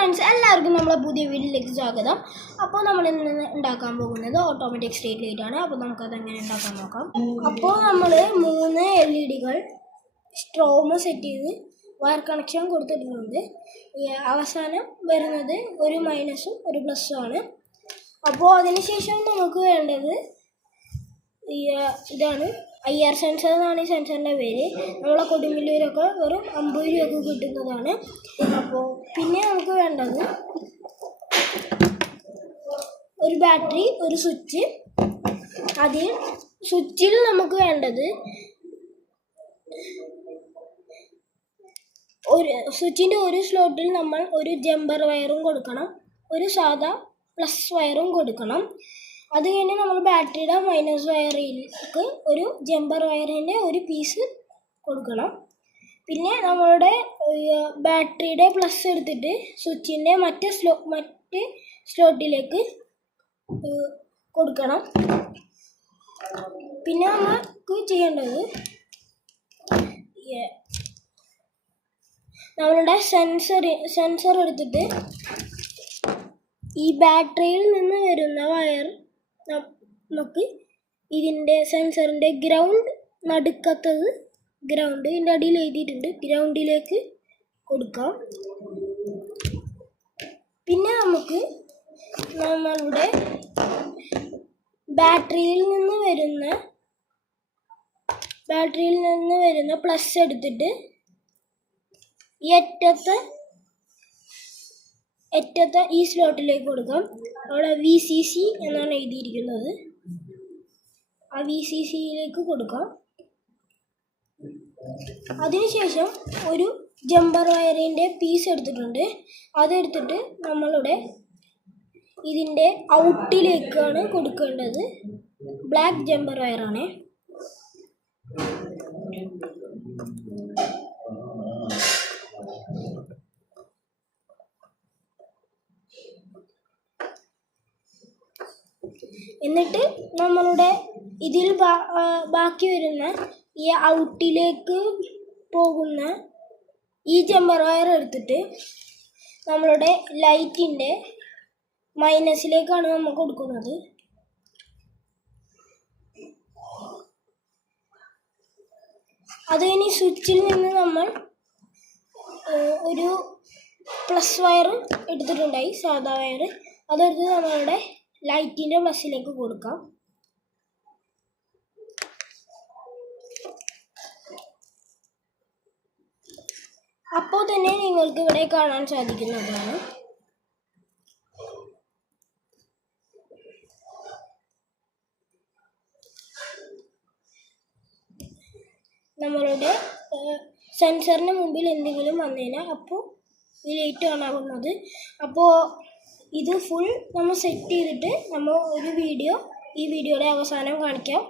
Friends, എല്ലാവർക്കും നമ്മളെ പുതിയ വീഡിയോയിലേക്ക് സ്വാഗതം. അപ്പോൾ നമ്മൾ ഇന്ന് ഉണ്ടാക്കാൻ പോകുന്നത് ഓട്ടോമാറ്റിക് സ്ട്രീറ്റ് ലൈറ്റ് ആണ്. അപ്പോൾ നമുക്കത് എങ്ങനെ ഉണ്ടാക്കാൻ നോക്കാം. അപ്പോൾ നമ്മൾ 3 LED സ്ട്രോമ് സെറ്റ് ചെയ്ത് വയർ കണക്ഷൻ കൊടുത്തിട്ടുണ്ട്. അവസാനം വരുന്നത് ഒരു മൈനസും ഒരു പ്ലസ്സും ആണ്. അപ്പോൾ അതിനുശേഷം നമുക്ക് വേണ്ടത് ഇതാണ് IR സെൻസർ എന്നാണ് ഈ സെൻസറിൻ്റെ പേര്. നമ്മളെ കൊടുങ്ങല്ലൂരൊക്കെ വെറും 50 രൂപയ്ക്ക് കിട്ടുന്നതാണ്. അപ്പോൾ പിന്നെ നമുക്ക് വേണ്ടത് ഒരു ബാറ്ററി, ഒരു സ്വിച്ച്. അതിൽ സ്വിച്ചിൽ നമുക്ക് വേണ്ടത് സ്വിച്ചിൻ്റെ ഒരു സ്ലോട്ടിൽ നമ്മൾ ഒരു ജമ്പർ വയറും കൊടുക്കണം, ഒരു സാധാ പ്ലസ് വയറും കൊടുക്കണം. അത് കഴിഞ്ഞ് നമ്മൾ ബാറ്ററിയുടെ മൈനസ് വയറിലേക്ക് ഒരു ജമ്പർ വയറിൻ്റെ ഒരു പീസ് കൊടുക്കണം. പിന്നെ നമ്മളുടെ ബാറ്ററിയുടെ പ്ലസ് എടുത്തിട്ട് സ്വിച്ചിൻ്റെ മറ്റ് സ്ലോട്ടിലേക്ക് കൊടുക്കണം. പിന്നെ നമുക്ക് ചെയ്യേണ്ടത് നമ്മളുടെ സെൻസർ എടുത്തിട്ട് ഈ ബാറ്ററിയിൽ നിന്ന് വരുന്ന വയർ നമുക്ക് ഇതിൻ്റെ സെൻസറിൻ്റെ ഗ്രൗണ്ട്, നടുക്കത്തത് ഗ്രൗണ്ട്, ഇതിൻ്റെ അടിയിൽ എഴുതിയിട്ടുണ്ട്, ഗ്രൗണ്ടിലേക്ക് കൊടുക്കാം. പിന്നെ നമുക്ക് നമ്മളുടെ ബാറ്ററിയിൽ നിന്ന് വരുന്ന പ്ലസ് എടുത്തിട്ട് ഈ അറ്റത്തെ ഈ സ്ലോട്ടിലേക്ക് കൊടുക്കാം. അവിടെ VCC എന്നാണ് എഴുതിയിരിക്കുന്നത്. ആ VCCയിലേക്ക് കൊടുക്കാം. അതിനുശേഷം ഒരു ജമ്പർ വയറിൻ്റെ പീസ് എടുത്തിട്ടുണ്ട്. അതെടുത്തിട്ട് നമ്മളുടെ ഇതിൻ്റെ ഔട്ടിലേക്കാണ് കൊടുക്കേണ്ടത്. ബ്ലാക്ക് ജമ്പർ വയറാണ്. എന്നിട്ട് നമ്മളുടെ ഇതിൽ ബാക്കി വരുന്ന ഈ ഔട്ടിലേക്ക് പോകുന്ന ഈ ജമ്പർ വയർ എടുത്തിട്ട് നമ്മളുടെ ലൈറ്റിൻ്റെ മൈനസിലേക്കാണ് നമ്മൾ കൊടുക്കുന്നത്. അത് ഇനി സ്വിച്ചിൽ നിന്ന് നമ്മൾ ഒരു പ്ലസ് വയർ എടുത്തിട്ടുണ്ടായി, സാധാ വയർ. അതെടുത്ത് നമ്മളുടെ ലൈറ്റിൻ്റെ പ്ലസ്സിലേക്ക് കൊടുക്കാം. അപ്പോൾ തന്നെ നിങ്ങൾക്ക് ഇവിടെ കാണാൻ സാധിക്കുന്നതാണ് നമ്മളുടെ സെൻസറിന് മുമ്പിൽ എന്തെങ്കിലും വന്നതിനാൽ അപ്പോൾ ഈ ലൈറ്റ് ഓൺ ആകുന്നത്. അപ്പോൾ ഇത് ഫുൾ നമ്മൾ സെറ്റ് ചെയ്തിട്ട് നമ്മൾ ഈ വീഡിയോയുടെ അവസാനം കാണിക്കാം.